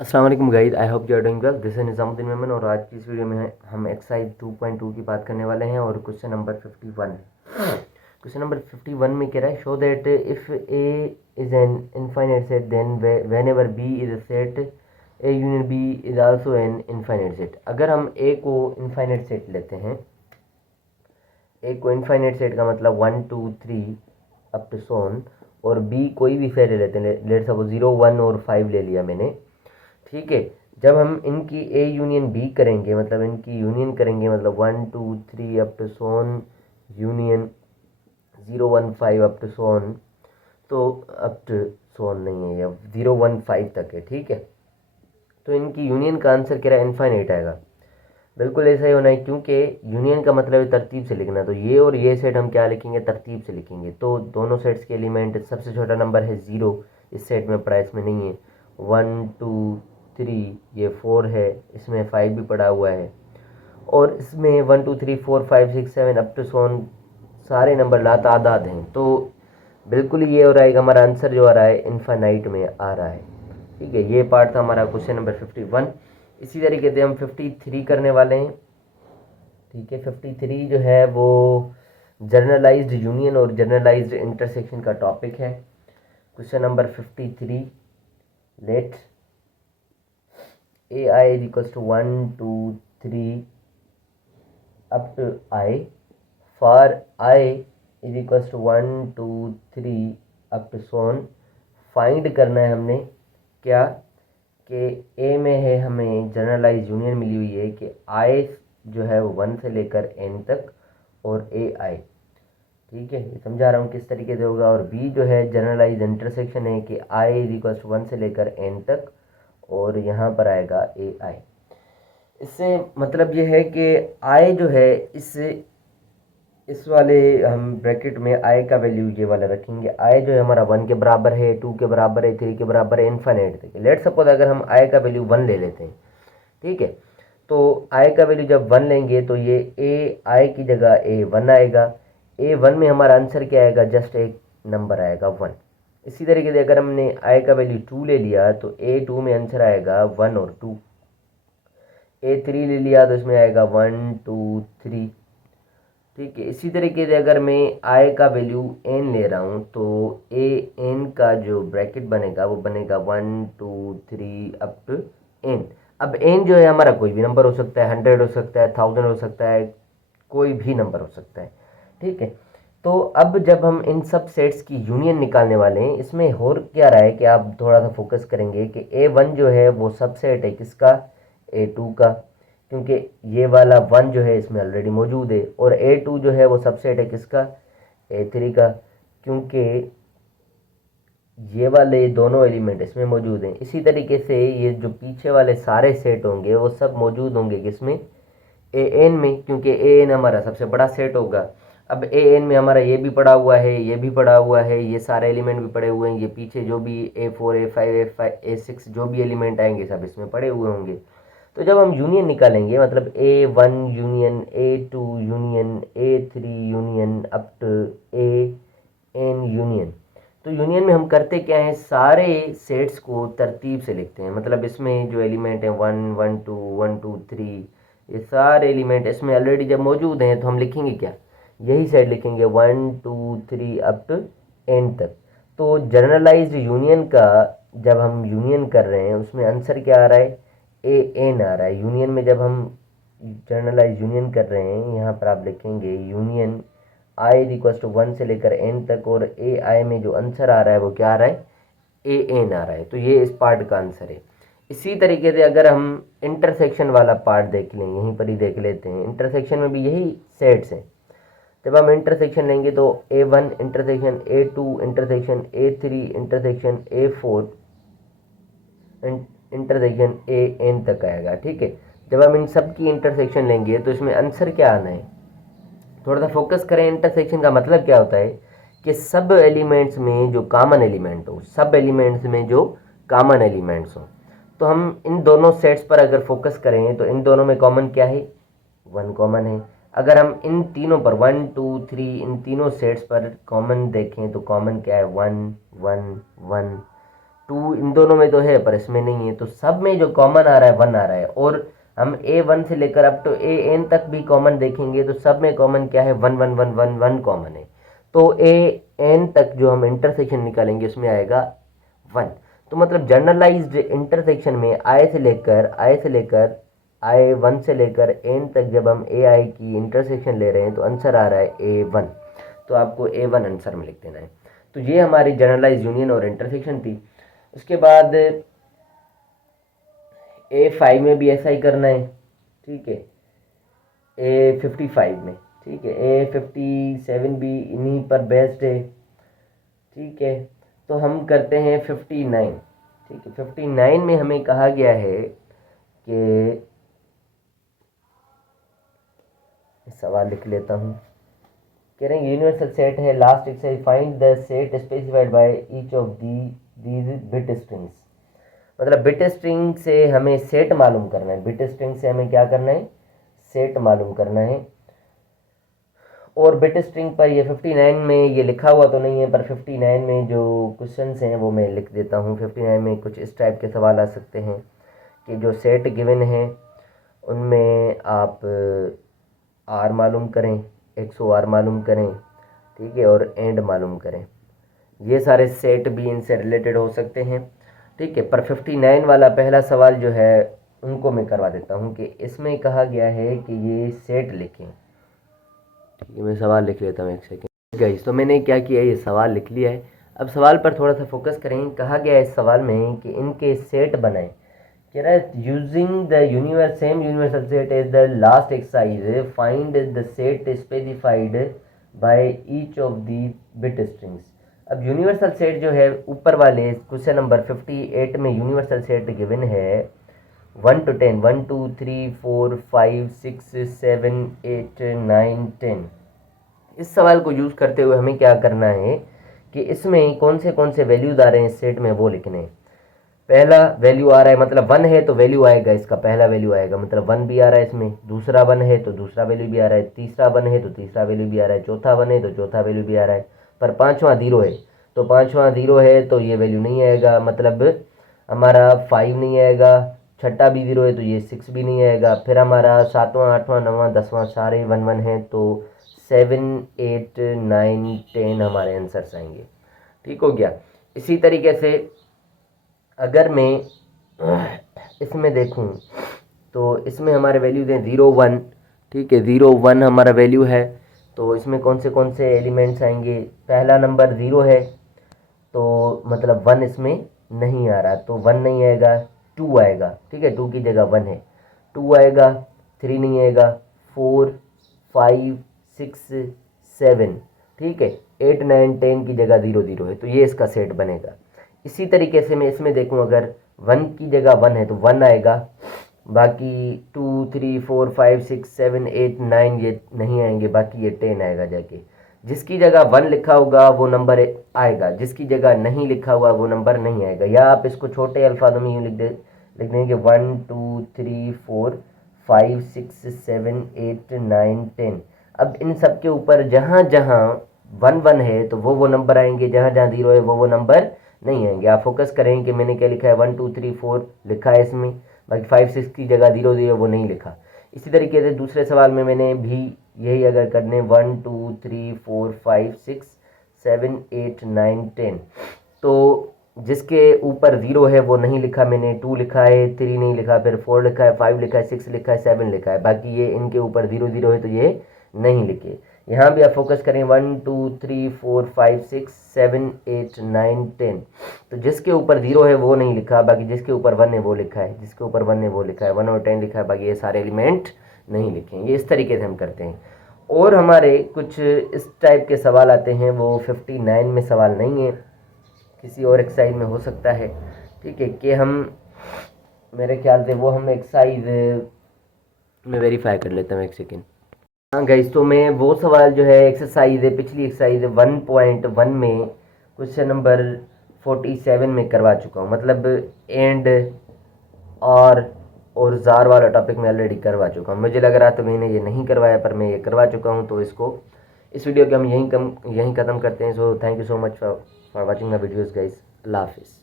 अस्सलाम वालेकुम guys, I hope you are doing well. This is Nizamuddin Memon और आज की इस वीडियो में हम एक्सरसाइज 2.2 की बात करने वाले हैं और क्वेश्चन नंबर 51 है। क्वेश्चन नंबर 51 में कह रहा है show that if A is an infinite set then whenever B is a set A union B is also an infinite set. अगर हम ए को इनफाइनाइट सेट लेते हैं, ए को इनफाइनाइट सेट का मतलब 1 2 3 अप टू सोन, और बी कोई भी सेट ले लेते हैं, लेट सपोज 0 1 और 5 ले लिया मैंने, ठीक है। जब हम इनकी ए यूनियन बी करेंगे, मतलब इनकी यूनियन करेंगे, मतलब 1 2 3 up to so on union 0 1 5 up to so on, तो अप टू सोन नहीं है, या 0 1 5 तक है, ठीक है। तो इनकी यूनियन का आंसर क्या है, इनफाइनाइट आएगा। बिल्कुल ऐसा ही होना है, क्योंकि यूनियन का मतलब है तरतीब से लिखना। तो ये और ये सेट हम क्या लिखेंगे, तरतीब से लिखेंगे। तो दोनों सेट्स के एलिमेंट, सबसे छोटा नंबर है 0, इस सेट में पड़ा है, इसमें नहीं है। 1 2 3 ये 4 है, इसमें 5 भी पड़ा हुआ है, और इसमें 1 2 3 4 5 6 7 अप टू सोन सारे नंबर लातादाद हैं। तो बिल्कुल ये हो रहा है कि हमारा आंसर जो आ रहा है इनफाइनाइट में आ रहा है, ठीक है। ये पार्ट था हमारा क्वेश्चन नंबर 51। इसी तरीके से हम 53 करने वाले हैं, ठीक है। 53 जो है वो जनरलाइज्ड यूनियन और जनरलाइज्ड इंटरसेक्शन का टॉपिक है। Question number 53, let A I is equals to 1 2 3 up to I, for I is equals to 1 2 3 up to son. Find करना है हमने क्या, कि ए में है, हमें जनरलाइज यूनियन मिली हुई है कि आई जो है वो 1 से लेकर एन तक और ए आई, ठीक है। ये समझा रहा हूँ किस तरीके से होगा। और बी जो है जनरलाइज इंटरसेक्शन है कि आई इज इक्वल टू 1 से लेकर एन तक, और यहाँ पर आएगा ए आई। इससे मतलब ये है कि आई जो है, इस वाले हम ब्रैकेट में आई का वैल्यू ये वाला रखेंगे। आई जो है हमारा 1 के बराबर है, 2 के बराबर है, 3 के बराबर है, इनफाइनाइट तक। लेट सपोज अगर हम आई का वैल्यू 1 ले लेते हैं, ठीक है। तो आई का वैल्यू जब 1 लेंगे तो ये ए आई की जगह ए 1 आएगा। ए 1 में हमारा आंसर क्या आएगा, जस्ट एक नंबर आएगा 1। इसी तरीके से अगर हमने आई का वैल्यू 2 ले लिया तो ए 2 में आंसर आएगा 1 और 2। ए 3 ले लिया तो इसमें आएगा 1 2 3, ठीक है। इसी तरीके से अगर मैं आई का वैल्यू एन ले रहा हूँ तो ए एन का जो ब्रैकेट बनेगा वो बनेगा 1 2 3 अप टू एन। अब एन जो है हमारा कोई भी नंबर हो सकता है, 100 हो सकता है, 1000 हो सकता है, कोई भी नंबर हो सकता है, ठीक है। तो अब जब हम इन सब सेट्स की यूनियन निकालने वाले हैं, इसमें हो क्या रहा है कि आप थोड़ा सा फोकस करेंगे कि ए 1 जो है वो सबसेट है किसका, ए 2 का, क्योंकि ये वाला 1 जो है इसमें ऑलरेडी मौजूद है। और ए 2 जो है वो सबसेट है किसका, ए 3 का, क्योंकि ये वाले दोनों एलिमेंट इसमें मौजूद हैं। इसी तरीके से ये जो पीछे वाले सारे सेट होंगे वो सब मौजूद होंगे किसमें, ए एन में, क्योंकि ए एन हमारा सबसे बड़ा सेट होगा। अब ए एन में हमारा ये भी पड़ा हुआ है, ये भी पड़ा हुआ है, ये सारे एलिमेंट भी पड़े हुए हैं, ये पीछे जो भी A4 A5 A5 A6 जो भी एलिमेंट आएंगे सब इसमें पड़े हुए होंगे। तो जब हम यूनियन निकालेंगे, मतलब A1 union A2 union A3 union up to n union, तो यूनियन में हम करते क्या है, सारे सेट्स को तरतीब से लिखते हैं। मतलब इसमें जो एलिमेंट है 1 1 2 1 2 3, ये सारे एलिमेंट इसमें ऑलरेडी जब मौजूद हैं तो हम लिखेंगे क्या, यही सेट लिखेंगे 1 2 3 अप टू एन तक। तो जनरलाइज्ड यूनियन का जब हम यूनियन कर रहे हैं उसमें आंसर क्या आ रहा है, ए एन आ रहा है। यूनियन में जब हम जनरलाइज यूनियन कर रहे हैं, यहाँ पर आप लिखेंगे union I is equal to 1 से लेकर एन तक, और ए आई में जो आंसर आ रहा है वो क्या आ रहा है, ए एन आ रहा है। तो ये इस पार्ट का आंसर है। इसी तरीके से अगर हम इंटरसेक्शन वाला पार्ट देख लें, यहीं पर ही देख लेते हैं। इंटरसेक्शन में भी यही सेट्स हैं। जब हम इंटरसेक्शन लेंगे तो A1 intersection A2 intersection A3 intersection A4 intersection AN तक आएगा, ठीक है। जब हम इन सब की इंटरसेक्शन लेंगे तो इसमें आंसर क्या आना है, थोड़ा सा फोकस करें। इंटरसेक्शन का मतलब क्या होता है कि सब एलिमेंट्स में जो कॉमन एलिमेंट हो, सब एलिमेंट्स में जो कॉमन एलिमेंट्स हो। तो हम इन दोनों सेट्स पर अगर फोकस करें तो इन दोनों में कॉमन क्या है, 1 कॉमन है। अगर हम इन तीनों पर 1 2 3 इन तीनों सेट्स पर कॉमन देखें तो कॉमन क्या है, 1 1 1। 2 इन दोनों में तो है पर इसमें नहीं है, तो सब में जो कॉमन आ रहा है 1 आ रहा है। और हम A1 से लेकर अप टू AN तक भी कॉमन देखेंगे तो सब में कॉमन क्या है, 1 1 1 1 1 कॉमन है। तो AN तक जो हम इंटरसेक्शन निकालेंगे उसमें आएगा 1। तो मतलब जनरलाइज्ड इंटरसेक्शन में I से लेकर I1 से लेकर N तक जब हम AI की इंटरसेक्शन ले रहे हैं तो आंसर आ रहा है A1। तो आपको A1 आंसर में लिख देना है। तो ये हमारी जनरलाइज यूनियन और इंटरसेक्शन थी। उसके बाद A5 में भी ऐसा ही करना है, ठीक है। A55 में, ठीक है। A57 भी इन्हीं पर बेस्ड है, ठीक है। तो हम करते हैं 59, ठीक है। 59 में हमें कहा गया है कि, सवाल लिख लेता हूँ, कह रहे हैं यूनिवर्सल सेट है last exercise, find the set specified by each of these bit strings. मतलब बिट स्ट्रिंग से हमें सेट मालूम करना है, बिट स्ट्रिंग से हमें क्या करना है, सेट मालूम करना है। और बिट स्ट्रिंग पर ये 59 में ये लिखा हुआ तो नहीं है, पर 59 में जो क्वेश्चंस हैं वो मैं लिख देता हूँ। 59 में कुछ इस टाइप के सवाल आ सकते हैं कि जो सेट गिवन है उनमें आप आर मालूम करें, 100 आर मालूम करें, ठीक है, और एंड मालूम करें। ये सारे सेट भी इनसे रिलेटेड हो सकते हैं, ठीक है। पर 59 वाला पहला सवाल जो है उनको मैं करवा देता हूँ कि इसमें कहा गया है कि ये सेट लिखें, ठीक है। मैं सवाल लिख लेता हूँ, एक सेकेंड गाइस। तो मैंने क्या किया, ये सवाल लिख लिया है। अब सवाल पर थोड़ा सा फोकस करें। कहा गया है इस सवाल में कि इनके सेट बनाएं, कह रहा है using the same universal set is the last exercise, find the set specified by each of the bit strings. अब यूनिवर्सल सेट जो है ऊपर वाले क्वेश्चन नंबर 58 में यूनिवर्सल सेट गिवन है 1 to 10, 1 2 3 4 5 6 7 8 9 10। इस सवाल को यूज़ करते हुए हमें क्या करना है कि इसमें कौन से वैल्यूज आ रहे हैं इस सेट में वो लिखने हैं। पहला वैल्यू आ रहा है, मतलब 1 है तो वैल्यू आएगा, इसका पहला वैल्यू आएगा, मतलब 1 भी आ रहा है इसमें। दूसरा 1 है तो दूसरा वैल्यू भी आ रहा है। तीसरा 1 है तो तीसरा वैल्यू भी आ रहा है। चौथा 1 है तो चौथा वैल्यू भी आ रहा है। पर पाँचवा 0 है तो पाँचवा 0 है तो ये वैल्यू नहीं आएगा, मतलब हमारा 5 नहीं आएगा। छठा भी 0 है तो ये 6 भी नहीं आएगा। फिर हमारा सातवां, आठवां, नौवां, 10वां सारे 1 1 है तो 7 8 9 10 हमारे आंसर्स आएंगे, ठीक हो गया। इसी तरीके से अगर मैं इसमें देखूं तो इसमें हमारे वैल्यूज हैं 0 1, ठीक है। 0 1 हमारा वैल्यू है, तो इसमें कौन से एलिमेंट्स आएंगे। पहला नंबर 0 है तो मतलब 1 इसमें नहीं आ रहा, तो 1 नहीं आएगा, 2 आएगा, ठीक है। 2 की जगह 1 है, 2 आएगा। 3 नहीं आएगा, 4 5 6 7, ठीक है। 8 9 10 की जगह 0 0 है, तो ये इसका सेट बनेगा। इसी तरीके से मैं इसमें देखूं, अगर 1 की जगह 1 है तो 1 आएगा, बाकी 2 3 4 5 6 7 8 9 ये नहीं आएंगे, बाकी ये 10 आएगा जाके। जिसकी जगह 1 लिखा होगा वो नंबर आएगा, जिसकी जगह नहीं लिखा हुआ वो नंबर नहीं आएगा। या आप इसको छोटे अल्फाजों में यूँ लिख देंगे 1 2 3 4 5 6 7 8 9 10। अब इन सब के ऊपर जहाँ जहाँ 1 1 है तो वो नंबर आएंगे, जहाँ जहाँ 0 है वो नंबर नहीं आएंगे। आप फोकस करें कि मैंने क्या लिखा है, 1 2 3 4 लिखा है इसमें, बाकी 5 6 की जगह 0 0 वो नहीं लिखा। इसी तरीके से दूसरे सवाल में मैंने भी यही अगर करने 1 2 3 4 5 6 7 8 9 10, तो जिसके ऊपर 0 है वो नहीं लिखा मैंने, 2 लिखा है, 3 नहीं लिखा, फिर 4 लिखा है, 5 लिखा है, 6 लिखा है, 7 लिखा है, बाकी ये इनके ऊपर 0 0 है तो ये नहीं लिखे। यहाँ भी आप फोकस करें 1 2 3 4 5 6 7 8 9 10, तो जिसके ऊपर 0 है वो नहीं लिखा, बाकी जिसके ऊपर 1 है वो लिखा है, जिसके ऊपर 1 है वो लिखा है, 1 और 10 लिखा है, बाकी ये सारे एलिमेंट नहीं लिखे। ये इस तरीके से हम करते हैं। और हमारे कुछ इस टाइप के सवाल आते हैं, वो 59 में सवाल नहीं है, किसी और एक्सरसाइज में हो सकता है, ठीक है। कि हम मेरे ख्याल से वो हम एक्सरसाइज में वेरीफाई कर लेता हूँ, एक सेकेंड। हाँ गाइस, तो मैं वो सवाल जो है एक्सरसाइज है, पिछली एक्सरसाइज 1.1 में क्वेश्चन नंबर 47 में करवा चुका हूँ। मतलब एंड और जार वाला टॉपिक मैं ऑलरेडी करवा चुका हूँ। मुझे लग रहा था मैंने ये नहीं करवाया, पर मैं ये करवा चुका हूँ। तो इस वीडियो के हम यहीं ख़त्म करते हैं। So thank you so much for watching my videos guys. अल्लाह हाफिज़।